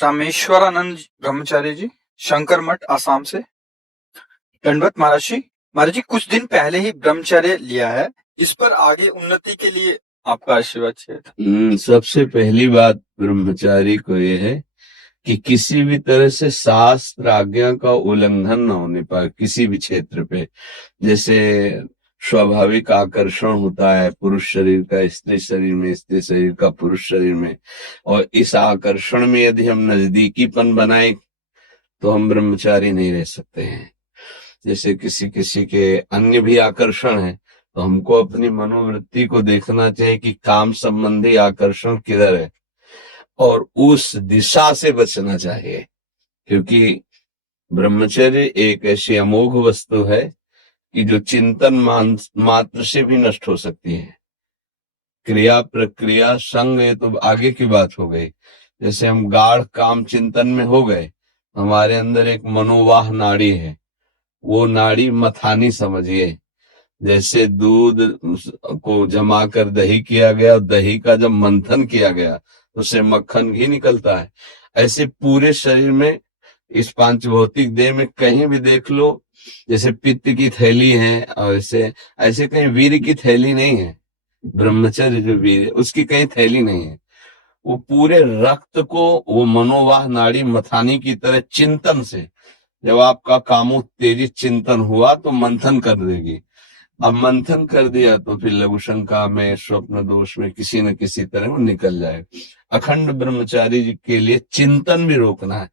रामेश्वरानंद ब्रह्मचारी जी, शंकर मठ, आसाम से। दंडवत महाराज जी। महाराज जी, कुछ दिन पहले ही ब्रह्मचर्य लिया है, इस पर आगे उन्नति के लिए आपका आशीर्वाद चाहिए था। सबसे पहली बात ब्रह्मचारी को यह है कि किसी भी तरह से शास्त्र आज्ञा का उल्लंघन न होने पाए किसी भी क्षेत्र पे। जैसे स्वाभाविक आकर्षण होता है पुरुष शरीर का स्त्री शरीर में, स्त्री शरीर का पुरुष शरीर में, और इस आकर्षण में यदि हम नजदीकीपन बनाए तो हम ब्रह्मचारी नहीं रह सकते हैं। जैसे किसी किसी के अन्य भी आकर्षण है, तो हमको अपनी मनोवृत्ति को देखना चाहिए कि काम संबंधी आकर्षण किधर है और उस दिशा से बचना चाहिए। क्योंकि ब्रह्मचर्य एक ऐसी अमोघ वस्तु है कि जो चिंतन मात्र से भी नष्ट हो सकती है। क्रिया प्रक्रिया संग ये तो आगे की बात हो गई। जैसे हम गाढ़ काम चिंतन में हो गए, हमारे अंदर एक मनोवाह नाड़ी है, वो नाड़ी मथानी समझिए। जैसे दूध को जमा कर दही किया गया, दही का जब मंथन किया गया तो उससे मक्खन घी निकलता है। ऐसे पूरे शरीर में, इस पांच भौतिक देह में कहीं भी देख लो, जैसे पित्त की थैली है, और ऐसे कहीं वीर की थैली नहीं है। ब्रह्मचर्य जो वीर है उसकी कहीं थैली नहीं है। वो पूरे रक्त को वो मनोवाह नाड़ी मथानी की तरह चिंतन से, जब आपका कामोत्तेजित चिंतन हुआ तो मंथन कर देगी। अब मंथन कर दिया तो फिर लघु शंका में, स्वप्न दोष में किसी न किसी तरह वो निकल जाए। अखंड ब्रह्मचारी जी के लिए चिंतन भी रोकना है,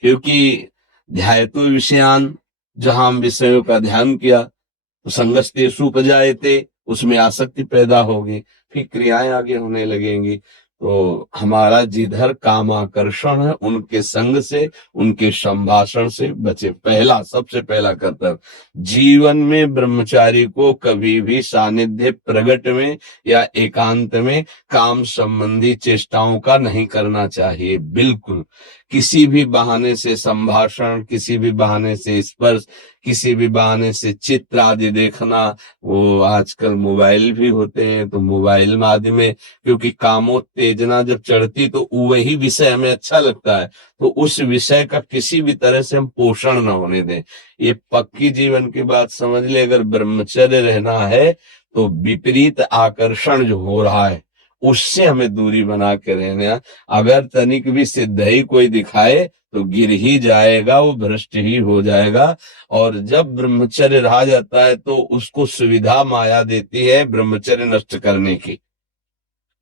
क्योंकि ध्यायतु विषयान, जहां हम विषयों का ध्यान किया तो संगस्तेषु उपजायते, उसमें आसक्ति पैदा होगी, फिर क्रियाएं आगे होने लगेंगी। तो हमारा जिधर काम आकर्षण है उनके संग से, उनके संभाषण से बचे। पहला, सबसे पहला कर्तव्य, जीवन में ब्रह्मचारी को कभी भी सानिध्य प्रगट में या एकांत में काम संबंधी चेष्टाओं का नहीं करना चाहिए। बिल्कुल किसी भी बहाने से संभाषण, किसी भी बहाने से स्पर्श, किसी भी बहाने से चित्र आदि देखना, वो आजकल मोबाइल भी होते हैं तो मोबाइल आदि में, क्योंकि कामोत्तेजना जब चढ़ती तो वही विषय हमें अच्छा लगता है, तो उस विषय का किसी भी तरह से हम पोषण न होने दें। ये पक्की जीवन की बात समझ ले। अगर ब्रह्मचर्य रहना है तो विपरीत आकर्षण जो हो रहा है उससे हमें दूरी बना के रहना। अगर तनिक भी सिद्ध ही कोई दिखाए तो गिर ही जाएगा, वो भ्रष्ट ही हो जाएगा। और जब ब्रह्मचर्य रहा जाता है तो उसको सुविधा माया देती है ब्रह्मचर्य नष्ट करने की,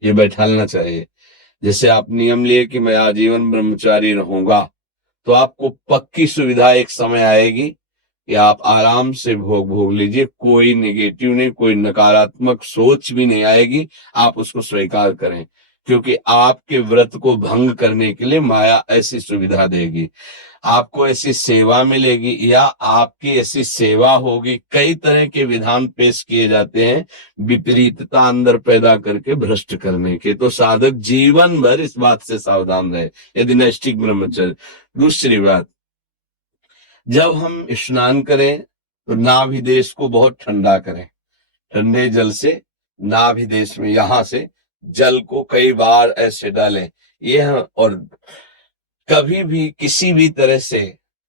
ये बैठालना चाहिए। जैसे आप नियम लिए कि मैं आजीवन ब्रह्मचारी रहूंगा, तो आपको पक्की सुविधा एक समय आएगी कि आप आराम से भोग लीजिए, कोई नेगेटिव नहीं, कोई नकारात्मक सोच भी नहीं आएगी। आप उसको स्वीकार करें, क्योंकि आपके व्रत को भंग करने के लिए माया ऐसी सुविधा देगी। आपको ऐसी सेवा मिलेगी या आपकी ऐसी सेवा होगी, कई तरह के विधान पेश किए जाते हैं विपरीतता अंदर पैदा करके भ्रष्ट करने के। तो साधक जीवन भर इस बात से सावधान रहे यदि नैष्ठिक ब्रह्मचर्य। दूसरी बात, जब हम स्नान करें तो नाभि देश को बहुत ठंडा करें। ठंडे जल से नाभि देश में, यहां से जल को कई बार ऐसे डालें। और कभी भी किसी भी तरह से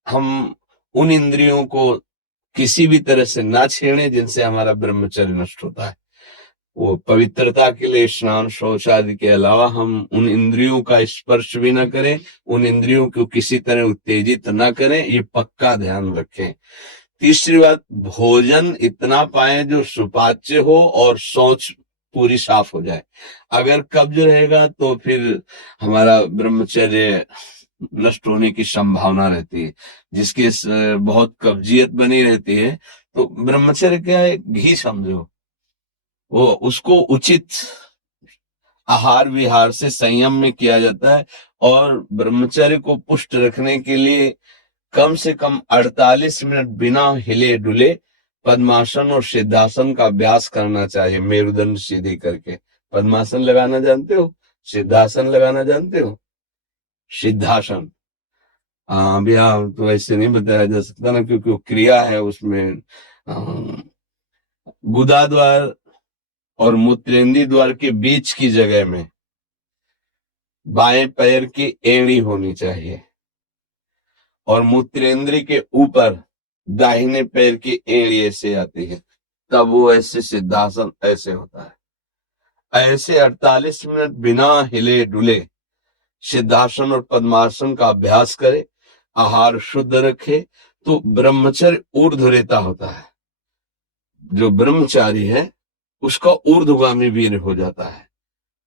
हम उन इंद्रियों को किसी भी तरह से ना छेड़े जिनसे हमारा ब्रह्मचर्य नष्ट होता है। वो पवित्रता के लिए स्नान शौच आदि के अलावा हम उन इंद्रियों का स्पर्श भी न करें, उन इंद्रियों को किसी तरह उत्तेजित न करें, ये पक्का ध्यान रखें। तीसरी बात, भोजन इतना पाए जो सुपाच्य हो और शौच पूरी साफ हो जाए। अगर कब्ज रहेगा तो फिर हमारा ब्रह्मचर्य नष्ट होने की संभावना रहती है। जिसकी बहुत कब्जियत बनी रहती है, तो ब्रह्मचर्य क्या है, घी समझो, वो उसको उचित आहार विहार से संयम में किया जाता है। और ब्रह्मचर्य को पुष्ट रखने के लिए कम से कम 48 मिनट बिना हिले डुले पद्मासन और सिद्धासन का अभ्यास करना चाहिए, मेरुदंड सीधी करके। पद्मासन लगाना जानते हो? सिद्धासन लगाना जानते हो? सिद्धासन, हाँ भैया, तो ऐसे नहीं बताया जा सकता ना, क्योंकि वो क्रिया है उसमें। गुदा द्वार और मूत्रेंदी द्वार के बीच की जगह में बाएं पैर की एड़ी होनी चाहिए और मूत्रेंद्र के ऊपर दाहिने पैर की एड़ी ऐसे आती है, तब वो ऐसे सिद्धासन ऐसे होता है। ऐसे 48 मिनट बिना हिले डुले सिद्धासन और पद्मासन का अभ्यास करे, आहार शुद्ध रखे, तो ब्रह्मचर्य ऊर्ध्वरेता होता है। जो ब्रह्मचारी है उसका ऊर्ध्वगामी वीर हो जाता है,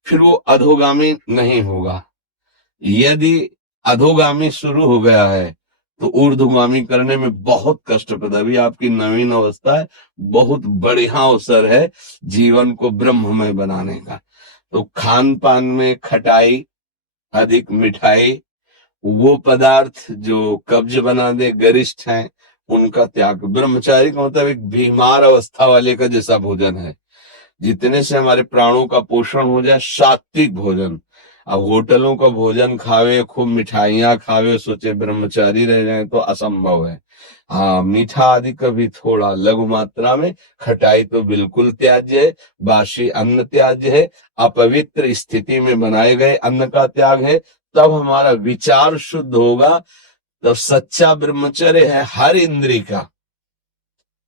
फिर वो अधोगामी नहीं होगा। यदि अधोगामी शुरू हो गया है तो ऊर्ध्वगामी करने में बहुत कष्टप्रद। अभी आपकी नवीन अवस्था है, बहुत बढ़िया अवसर है जीवन को ब्रह्ममय बनाने का। तो खान पान में खटाई, अधिक मिठाई, वो पदार्थ जो कब्ज बना दे, गरिष्ठ हैं, उनका त्याग। ब्रह्मचारी का मतलब एक बीमार अवस्था वाले का जैसा भोजन है, जितने से हमारे प्राणों का पोषण हो जाए, सात्विक भोजन। अब होटलों का भोजन खावे, खूब मिठाइयां खावे, सोचे ब्रह्मचारी रह जाए तो असंभव है। हाँ, मीठा आदि कभी थोड़ा लघु मात्रा में, खटाई तो बिल्कुल त्याज्य है, बासी अन्न त्याज्य है, अपवित्र स्थिति में बनाए गए अन्न का त्याग है। तब हमारा विचार शुद्ध होगा। तब सच्चा ब्रह्मचर्य है हर इंद्रिय का।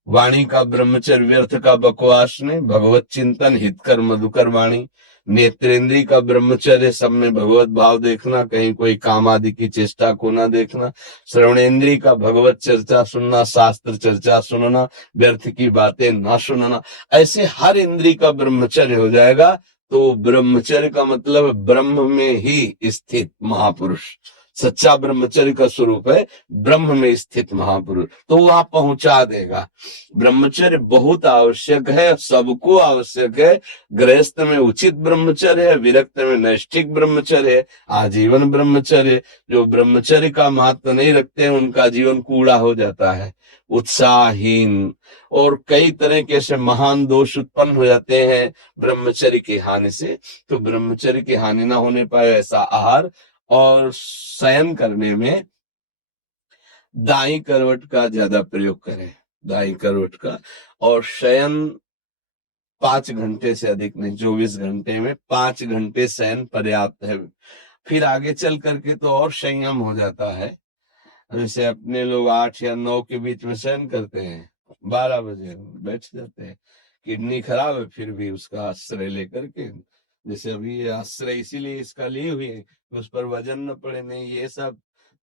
वाणी का ब्रह्मचर्य व्यर्थ का बकवास ने, भगवत चिंतन हितकर मधुकर वाणी। नेत्रेंद्री का ब्रह्मचर्य सब में भगवत भाव देखना, कहीं कोई काम आदि की चेष्टा को ना देखना। श्रवणेन्द्री का भगवत चर्चा सुनना, शास्त्र चर्चा सुनना, व्यर्थ की बातें ना सुनना। ऐसे हर इंद्री का ब्रह्मचर्य हो जाएगा। तो ब्रह्मचर्य का मतलब ब्रह्म में ही स्थित महापुरुष। सच्चा ब्रह्मचर्य का स्वरूप है ब्रह्म में स्थित महापुरुष, तो वहां पहुंचा देगा। ब्रह्मचर्य बहुत आवश्यक है, सबको आवश्यक है। गृहस्थ में उचित ब्रह्मचर्य है, विरक्त में नैष्ठिक ब्रह्मचर्य है, आजीवन ब्रह्मचर्य। जो ब्रह्मचर्य का महत्व नहीं रखते हैं उनका जीवन कूड़ा हो जाता है, उत्साहहीन, और कई तरह के ऐसे महान दोष उत्पन्न हो जाते हैं ब्रह्मचर्य की हानि से। तो ब्रह्मचर्य की हानि ना होने पाए ऐसा आहार, और शयन करने में दाई करवट का ज्यादा प्रयोग करें, दाई करवट का। और शयन 5 घंटे से अधिक नहीं, 24 घंटे में 5 घंटे शयन पर्याप्त है। फिर आगे चल करके तो और संयम हो जाता है। जैसे अपने लोग 8 या 9 के बीच में शयन करते हैं, 12 बजे बैठ जाते हैं। किडनी खराब है फिर भी उसका आश्रय लेकर के, जैसे अभी ये आश्रय इसीलिए इसका लिए हुए है कि उस पर वजन न पड़े। नहीं, ये सब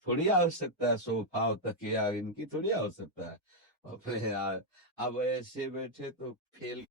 थोड़ी आवश्यकता है, सोफा तकिया इनकी थोड़ी आवश्यकता है। अपने अब ऐसे बैठे तो फेल